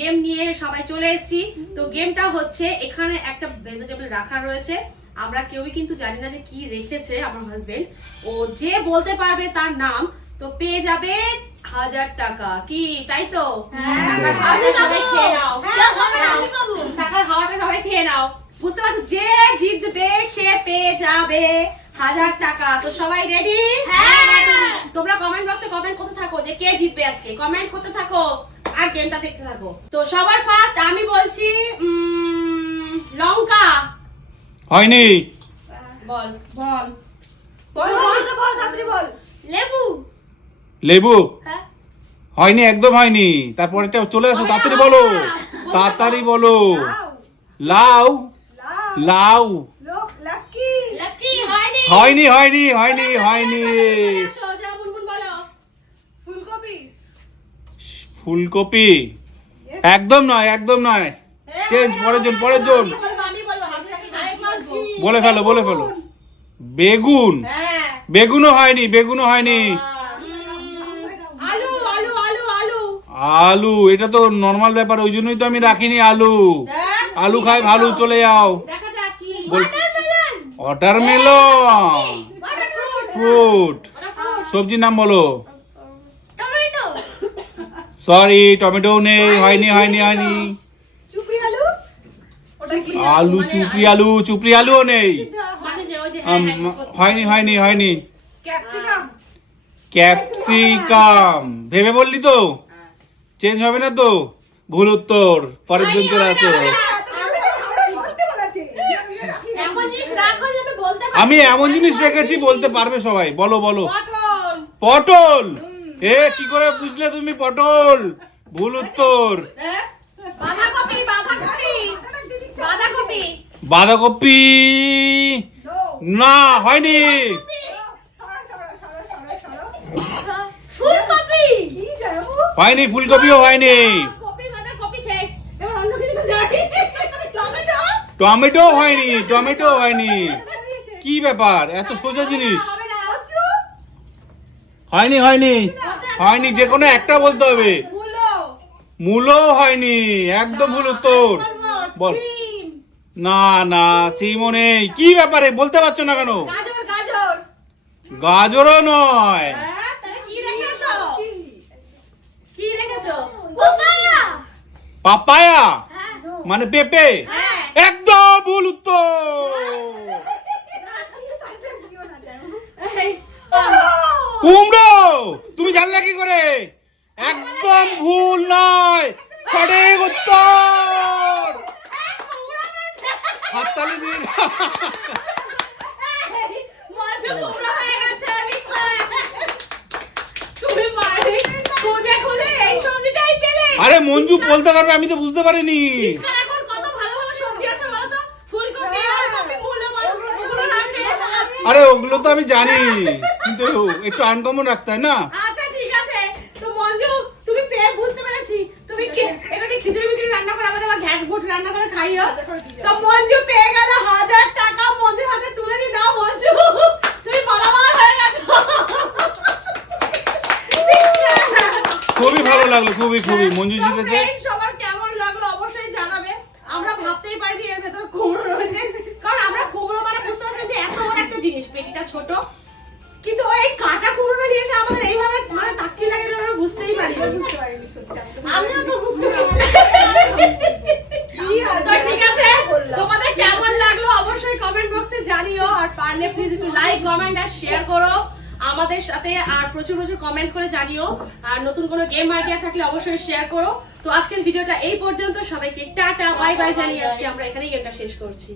Game নিয়ে সবাই চলে এসেছি। তো গেমটা হচ্ছে এখানে একটা ভেজিটেবল রাখা রয়েছে, আমরা কেউই কিন্তু জানি না যে কি রেখেছে আমার হাজবেন্ড। ও যে বলতে পারবে তার নাম তো পেয়ে যাবে 1000 টাকা। কি তাই তো? টাকার হাওয়াটা সবাই খেয়ে নাও, টাকার হাওয়াটা সবাই খেয়ে নাও। বুঝতে পারছো, যে জিতবে সে পেয়ে যাবে 1000 টাকা। তো সবাই রেডি? তোমরা কমেন্ট বক্সে কমেন্ট করতে থাকো যে কে জিতবে আজকে, কমেন্ট করতে থাকো আর গেমটা দেখতে থাকো। তো সবার ফার্স্ট আমি বলছি লঙ্কা। হয়নি। বল বল বল বল বল তাড়াতাড়ি বল। লেবু। লেবু হ্যাঁ হয়নি, একদম হয়নি। তারপরেটা চলে আসো, তাড়াতাড়ি বলো, তাড়াতাড়ি বলো। লাউ। লাউ লাকি হয়নি হয়নি হয়নি হয়নি হয়নি। সোজা বুনবুন বলো। ফুলকপি। ফুলকপি একদম নয়, একদম নয়। চেঞ্জ, পরের জন, পরের জন। আমি বলবো, আমি বলছি। বলে ফেলো, বলে ফেলো। বেগুন। হ্যাঁ। বেগুনও হয়নি, বেগুনও হয়নি। আলু আলু আলু আলু। আলু, এটা তো নরমাল ব্যাপার, ওই জন্যই তো আমি রাখিনি আলু। দেখ, আলু খাই ভালো, চলে যাও। দেখা যাক কি। ওয়াটারমেলন। ফ্রুট। সবজির নাম বলো। টমেটো। সরি, টমেটো নেই, হয়নি হয়নি হয়নি। চুপড়ি আলু। ওটা কি? আলু, চুপড়ি আলু, চুপড়ি আলুও নেই। মানে যে ওই যে হ্যাঁ হ্যাঁ। হয়নি হয়নি হয়নি। ক্যাপসিকাম। ক্যাপসিকাম ভেবে বললি তো, চেঞ্জ হবে না তো। ভুল উত্তর, পরের জন চলে আসো। এমন জিনিস রাখো যেন বলতে পারি। আমি এমন জিনিস রেখেছি বলতে পারবে সবাই, বলো বলো। পটল। পটল। কি করে বুঝলে তুমি পটল? ভুল উত্তর। বাঁধাকপি বাঁধাকপি বাঁধাকপি। বাঁধাকপি না, হয়নি। ফুলকপি। হয়নি, ফুলকপিও হয়নি। কপি মানে কপি শেষ, এবার অন্য কিছু যাই। টমেটো। টমেটো হয়নি, টমেটো হয়নি। কি ব্যাপার, এত সোজা জিনিস? হবে না। হয়নি হয়নি হয়নি, যে কোনো একটা বলতে হবে। মূলো। মূলো হয়নি, একদম ভুল উত্তর। বল। সিম। না না, সিমও নেই। কি ব্যাপারে বলতে পারছো না কেন? গাজর গাজর। গাজরও নয়। তাহলে কি রেখেছো? কি রেখেছো? পাপায়া। পাপায়া হ্যাঁ মানে পেঁপে। হ্যাঁ। একদম ভুল উত্তর। এই, কুমড়ো। তুমি জানলে কি করে? একদম ভুল নয়, সঠিক উত্তর। হাততালি দিন। এই, মঞ্জু কুমড়ো হয়ে গেছে, আমি খাই। তুমি মারি খুঁজে খুঁজে এই সবজিটাই পেলে। আরে মঞ্জু বলতে পারবে, আমি তো বুঝতে পারিনি। শীতকালে এখন কত ভালো ভালো সবজি আছে বলো তো? ফুলকপি, ওলকপি, মূলো, মানুষ ওগুলো রাখে। আরে ওগুলো তো আমি জানি, কিন্তু একটু আনকমন রাখতে হয় না। আচ্ছা ঠিক আছে। তো মঞ্জু তুমি পেয়ে বুঝতে পেরেছি তুমি এটা দিয়ে খিচুড়ি মিচুড়ি রান্না করে আমাদের আবার ঘ্যাট ঘুট রান্না করে খাইও। তো মঞ্জু পেয়ে গেল 1000 টাকা। মঞ্জুর হাতে তুলে দি দাও। মঞ্জু তুমি মালামাল হয়ে গেছো। খুবই ভালো লাগলো, খুবই খুবই। মঞ্জু তো জিতেছে। friends, সবার কেমন লাগলো অবশ্যই জানাবে। আমরা ভাবতেই পারিনি এর ভেতরে কুমড়ো রয়েছে, কারণ আমরা কুমড়ো মানে বুঝতে পারছি যে এত বড় একটা জিনিস, পেটিটা ছোট, কিন্তু ওই কাটা কুমড়োটা নিয়ে এসে আমাদের এইভাবে মানে তাকিয়ে লাগে আমরা বুঝতেই পারিনি। আমিও তো বুঝতে পারিনি। তো ঠিক আছে, তোমাদের কেমন লাগলো অবশ্যই কমেন্ট বক্সে জানিও, আর পারলে প্লিজ একটু লাইক কমেন্ট আর শেয়ার করো আমাদের সাথে, আর প্রচুর প্রচুর কমেন্ট করে জানিও, আর নতুন কোনো গেম আইডিয়া থাকলে অবশ্যই শেয়ার করো। তো আজকের ভিডিওটা এই পর্যন্ত, সবাইকে টাটা বাই বাই জানিয়ে আজকে আমরা এখানেই গেমটা শেষ করছি।